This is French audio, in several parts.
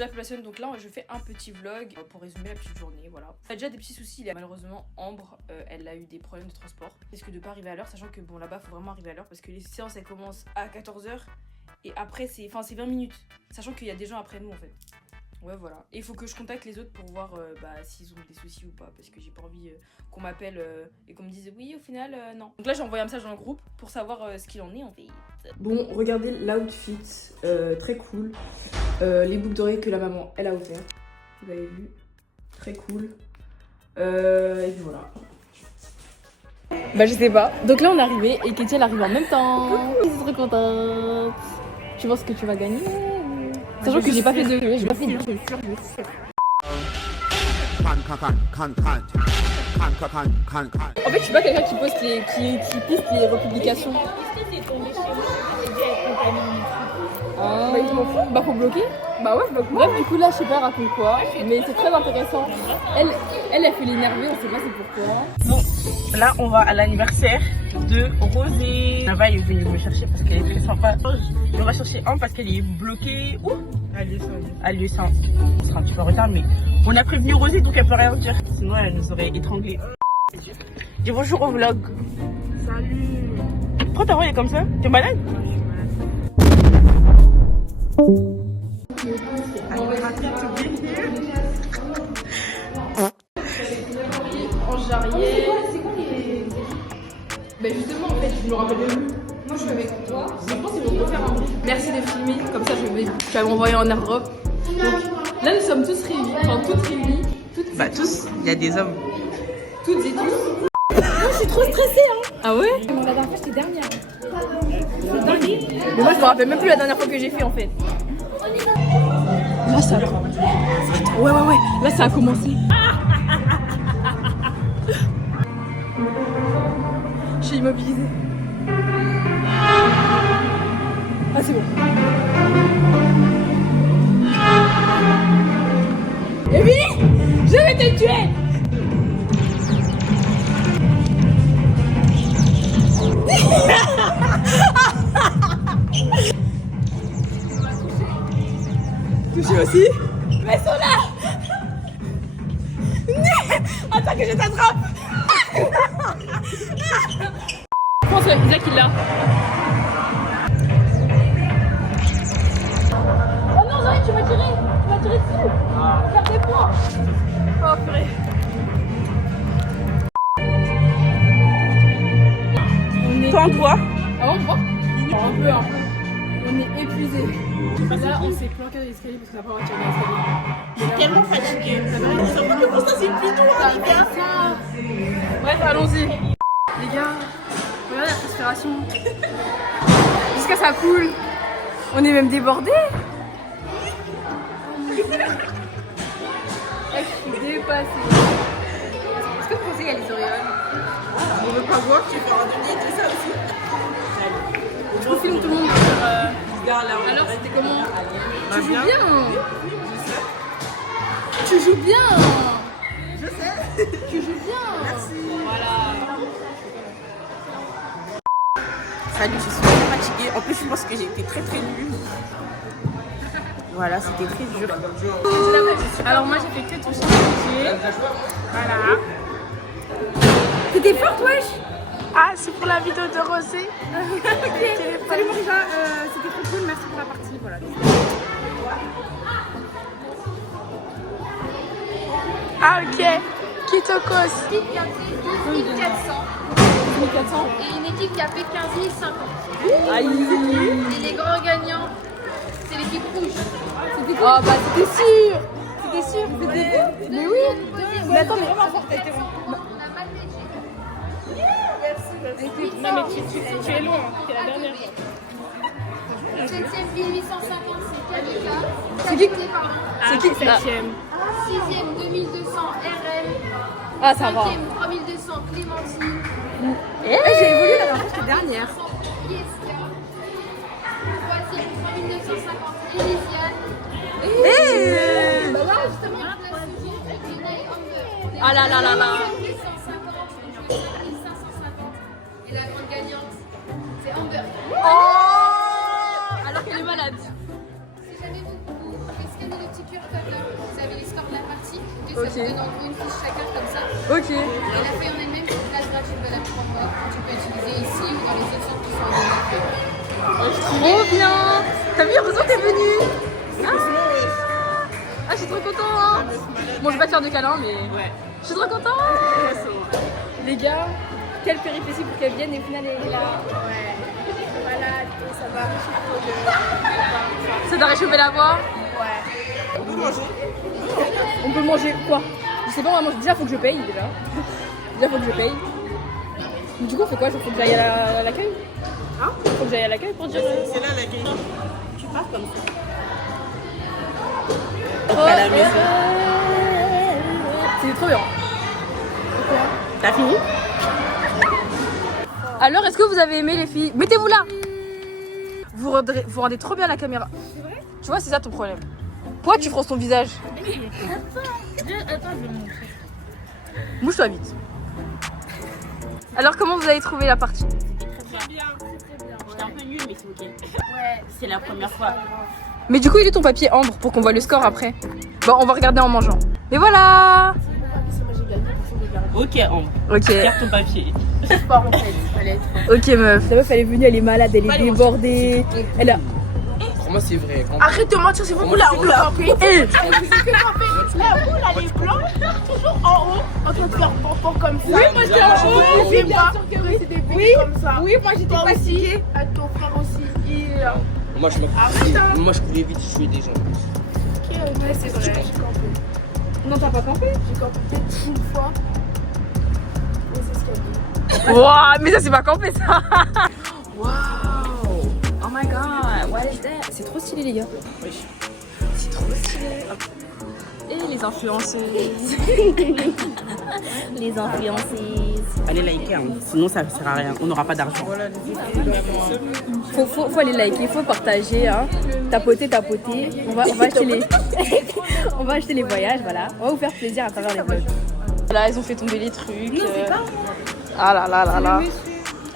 l'appellation. Donc là, je fais un petit vlog pour résumer la petite journée. Voilà. On a déjà des petits soucis. Malheureusement, Ambre, elle a eu des problèmes de transport. Risque de pas arriver à l'heure, sachant que bon, là-bas, faut vraiment arriver à l'heure parce que les séances elles commencent à 14h et après, c'est 20 minutes. Sachant qu'il y a des gens après nous en fait. Ouais, voilà. Et il faut que je contacte les autres pour voir s'ils ont des soucis ou pas. Parce que j'ai pas envie qu'on m'appelle et qu'on me dise oui, au final, non. Donc là, j'ai envoyé un message dans le groupe pour savoir ce qu'il en est en fait. Bon, regardez l'outfit. Très cool. Les boucles d'oreilles que la maman, elle a offert. Vous avez vu. Très cool. Et puis voilà. Bah, je sais pas. Donc là, on est arrivé et Katie, elle arrive en même temps. Je suis trop contente. Tu penses que tu vas gagner? Sachant que j'ai pas fait de... J'ai pas fait de... En fait, je suis pas quelqu'un qui poste les... qui piste les republications. Bah, ils m'en foutent. Bah, faut bloquer. Bah ouais, je bloque. Bref, du coup, là, je sais pas, elle raconte quoi. Mais c'est très intéressant. Elle fait l'énerver, on sait pas c'est pourquoi. Bon, là, on va à l'anniversaire de Rosé. Là-bas, il est venu me chercher parce qu'elle est très sympa. On va chercher Ambre parce qu'elle est bloquée. Où? À Lieu-Saint. On sera un petit peu en retard, mais on a prévenu Rosé, donc elle peut rien dire. Sinon, elle nous aurait étranglé. Dis bonjour au vlog. Salut. Pourquoi ta voix est comme ça? T'es malade? C'est quoi les... Bah justement en fait, je me rappelle même. Moi je suis avec toi. Je pense qu'ils vont refaire un brief. Merci de filmer, comme ça je vais m'envoyer en airdrop. Donc là nous sommes tous réunis, enfin toutes réunies. Bah tous, il y a des hommes. Toutes et tous. Je suis trop stressée hein. Ah ouais? La dernière fois j'étais dernière. Mais moi je me rappelle même plus la dernière fois que j'ai fait en fait. Là ça a... Ouais. Là ça a commencé. Je suis immobilisée. Ah c'est bon. Émilie, je vais te tuer. Touché aussi. Mais sont là. Attends que je t'attrape. Je pense que Isaac il l'a. Oh non, Zoé, tu m'as tiré dessus. Garde tes points. Oh purée. Toi en toi? Ah on voit? Un peu. On est épuisé. Là on s'est planqué dans l'escalier parce qu'on n'a pas le droit de tirer dans l'escalier. Je suis tellement fatiguée. Ça va que pour ça c'est plus doux hein, les gars. Bref, allons-y. Les gars, regardez la transpiration. Jusqu'à ça coule. On est même débordés. Je suis dépassée. Est-ce que vous pensez qu'il y a les auréoles? On veut pas voir, tu vas redonner tout ça aussi. Je filme tout le monde. Alors c'était comment? Tu joues bien. Tu joues bien. Je sais. Tu joues bien. Merci. Voilà. Salut, je suis très fatiguée. En plus, je pense que j'ai été très nulle. Voilà, c'était très dur. Alors moi j'ai fait que toucher les pieds. Voilà. T'étais forte wesh. Ah, c'est pour la vidéo de Rosé. Ok. Salut Marisa, c'était trop cool, merci pour la partie. Voilà. Ah, ok. Kitokos. Équipe qui a fait 12 400 1400. et une équipe qui a fait 15 50. Aïe. Et les grands gagnants, c'est l'équipe rouge. Oh bah c'était sûr. C'était sûr. Mais oui. Mais attends, mais vraiment fort, t'as été bon. On a mal léger. Non, mais tu es loin. C'est la dernière. 7ème ville 850, c'est Kamika. C'est qui? C'est qui 7ème? 6ème 2200 RL. Ah ça va. 5ème 3200 Clémentine. J'ai évolué la dernière fois, j'étais dernière. 3ème 3950 Elysiane. Bah là justement on a ce jour avec Lina et Amber. Ah là là là là. 850, 550. Et la grande gagnante, c'est Amber. Oh. Alors qu'elle est malade. Si jamais vous pouvez scanner le petit QR discuter, ça vous donne en gros une fiche chacun comme ça. Ok. Et la feuille en elle-même, c'est une place gratuite valable 3 mois que tu peux utiliser ici ou dans les autres centres qui sont à Monaco. Trop bien. T'as vu, heureusement t'es venue. Ah, je suis trop content. Bon, je vais pas te faire de câlin, mais Ouais. je suis trop content. Les gars, quelle péripétie pour qu'elle vienne et au final elle est là. Ouais. Malade, et ça va réchauffer Ça t'a réchauffé la voix. Ouais. On peut manger quoi? Je sais pas, on va manger. Déjà, faut que je paye. Déjà, faut que je paye. Mais du coup, on fait quoi? Faut que j'aille à l'accueil? Hein? Faut que j'aille à l'accueil pour dire. C'est là la game. Tu passes comme ça. Oh, À la maison. C'est trop bien. T'as fini? Alors, est-ce que vous avez aimé les filles? Mettez-vous là. Vous rendez trop bien la caméra. C'est vrai? Tu vois, c'est ça ton problème. Pourquoi tu fronces ton visage? Attends, je vais montrer. Mouche-toi vite. Alors, comment vous avez trouvé la partie? Très bien. Très bien. J'étais un peu nulle, mais c'est ok. Ouais. C'est la première fois. Mais du coup, il est ton papier Ambre pour qu'on voit le score après. Bon, on va regarder en mangeant. Mais voilà. Ok, Ambre. Ok. Garde ton papier. Sport en fait, fallait être. Ok, meuf. La meuf, elle est venue, elle est malade, elle est débordée. Elle a. Pour moi, c'est vrai. Arrête de mentir, c'est vous la boule. Eh, La boule, elle est blanche, toujours en haut, en train de faire pompon comme ça. Oui, moi j'étais en haut. Oui, Bien sûr que oui, c'était oui, comme ça. Oui, moi j'étais Toi aussi. fatiguée. À ton frère aussi. Il est là. Moi, je m'en Moi, je courais vite, je tuais des gens. Ouais, c'est vrai. J'ai campé. non, t'as pas campé? J'ai campé peut-être une fois. Mais c'est ce qu'il y a dit. Waouh, mais ça, c'est pas campé, ça. Wow. Oh my god, what is that? C'est trop stylé, les gars. C'est trop stylé. Et les influenceuses. Les influenceuses. Allez liker, hein. Sinon ça sert à rien, on n'aura pas d'argent. Faut aller liker, faut partager, hein. Tapoter. On va acheter les. On va acheter les voyages, voilà. On va vous faire plaisir à travers les vlogs. Là, ils ont fait tomber les trucs. Ah là là là là.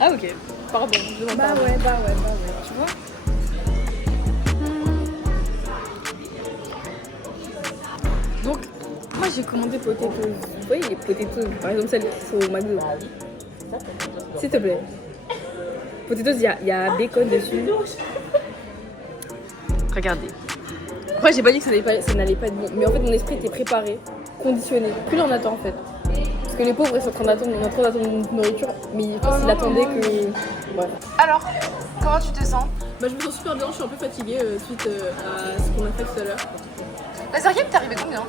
Ah ok. Pardon, je demande Bah pardon. ouais. Tu vois? Donc, moi j'ai commandé potatoes. Vous voyez les potatoes, par exemple celles qui sont au McDo. S'il te plaît. Potatoes, il y a bacon dessus. Regardez. Après, j'ai pas dit que ça n'allait pas être bon. Mais en fait, mon esprit était préparé, conditionné. Plus là, on attend en fait. Parce que les pauvres, ils sont en train d'attendre une nourriture. Mais je pense qu'ils attendaient que. Bref. Alors, comment tu te sens? Bah, je me sens super bien, je suis un peu fatiguée suite à ce qu'on a fait tout à l'heure. La cinquième, t'es arrivée combien?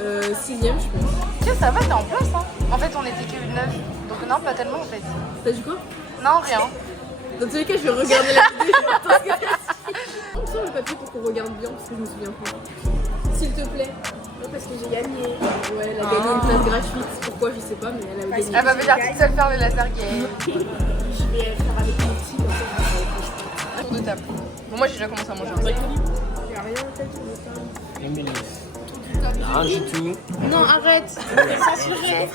6ème, je pense. Tiens, ça va, t'es en place, hein. En fait, on était que 9. Donc non, pas tellement, en fait. T'as dit quoi? Non, rien. Dans tous les cas, je vais regarder la vidéo. Attends, ce que t'as dit. On me sort le papier pour qu'on regarde bien, parce que je me souviens plus. S'il te plaît. Non, parce que j'ai gagné. Ouais, elle a gagné une place gratuite. Pourquoi, je sais pas, mais elle a gagné. Elle va venir toute seule faire le laser game. Je vais faire avec mon petit. Comme ça, Tour de table. Bon, moi, j'ai déjà commencé à manger un il n'y a rien en tête. Rien du tout. Non, arrête. Censuré.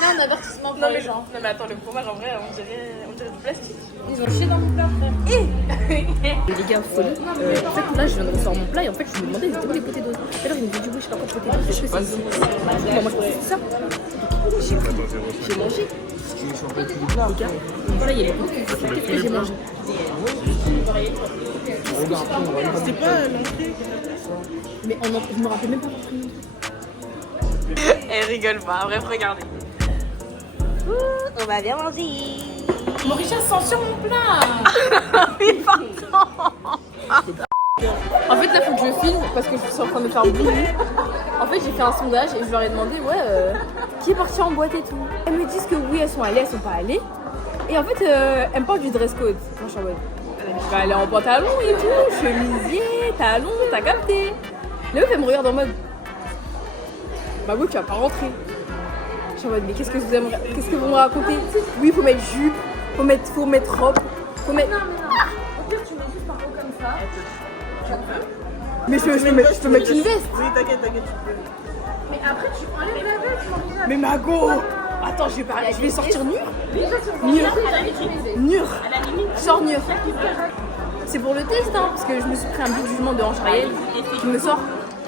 Non, un avertissement pour les gens. Non mais attends, le fromage en vrai, on dirait du plastique. Ils ont chié dans mon plat, frère. Les gars, folie. En fait, là, je viens de recevoir mon plat et en fait, je me demandais, ils étaient où les potatoes? Et alors, ils m'ont dit, du coup, je sais pas quoi de potatoes. Je sais pas si c'est. Moi, je pensais que c'était ça. J'ai mangé. Les gars, voilà, il y a les potatoes. Qu'est-ce que j'ai mangé? C'était pas l'entrée. Mais je me rappelle même pas l'entrée. Elle rigole pas, bref, regardez. On va bien manger. Mauritius sent sur mon plat. Oui, pardon. En fait, là, faut que je filme parce que je suis en train de faire boulot. En fait, j'ai fait un sondage et je leur ai demandé, qui est parti en boîte et tout. Elles me disent que oui, elles sont allées, elles sont pas allées. Et en fait, elles me parlent du dress code. Moi, je suis en mode, je vais aller en pantalon et tout, chemisier, talon, t'as capté. La meuf, elle me regarde en mode, bah oui, tu vas pas rentrer. Je suis en mode, mais qu'est-ce que vous me racontez? Oui, faut mettre jupe, faut mettre robe, faut mettre. Non, mais non. Au pire, tu mets juste un haut comme ça. Mais je peux mettre une veste. Oui, t'inquiète, tu peux. Mais après, tu enlèves la veste, Mauritius. Mais Mago, attends, je vais sortir nu. Nur. Je sors nur. C'est pour le test, hein, parce que je me suis pris un but de jugement de hanche réelle. Je me sors.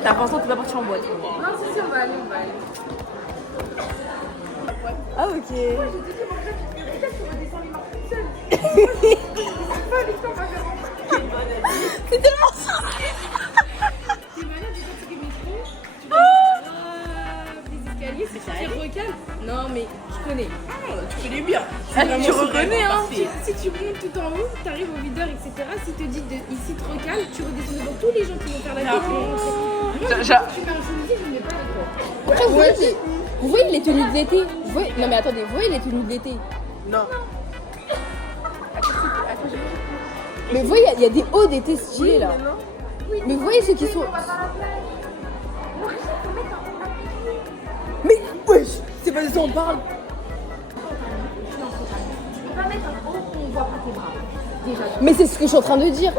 T'as pour l'instant, t'es pas parti en boîte. Non, si, on va aller, Ah, ok. C'est tellement ça. T'es malade, tu fais des métros, tu vas des escaliers, c'est tu recales. Non, mais je connais. Tu connais bien. Tu reconnais, hein. Si tu montes tout en haut, t'arrives au videur, etc. Si te dit ici te recale, tu redescends devant tous les gens qui vont faire la queue. Tu mets un chemise, je ne mets pas avec toi. Après, vous voyez les tenues de l'été. Non mais attendez, vous voyez les tenues de l'été. Non. Mais vous voyez, il y a des hauts d'été stylés là. Mais vous voyez ceux qui sont... Mais wesh, c'est pas de ça on parle. Mais c'est ce que je suis en train de dire.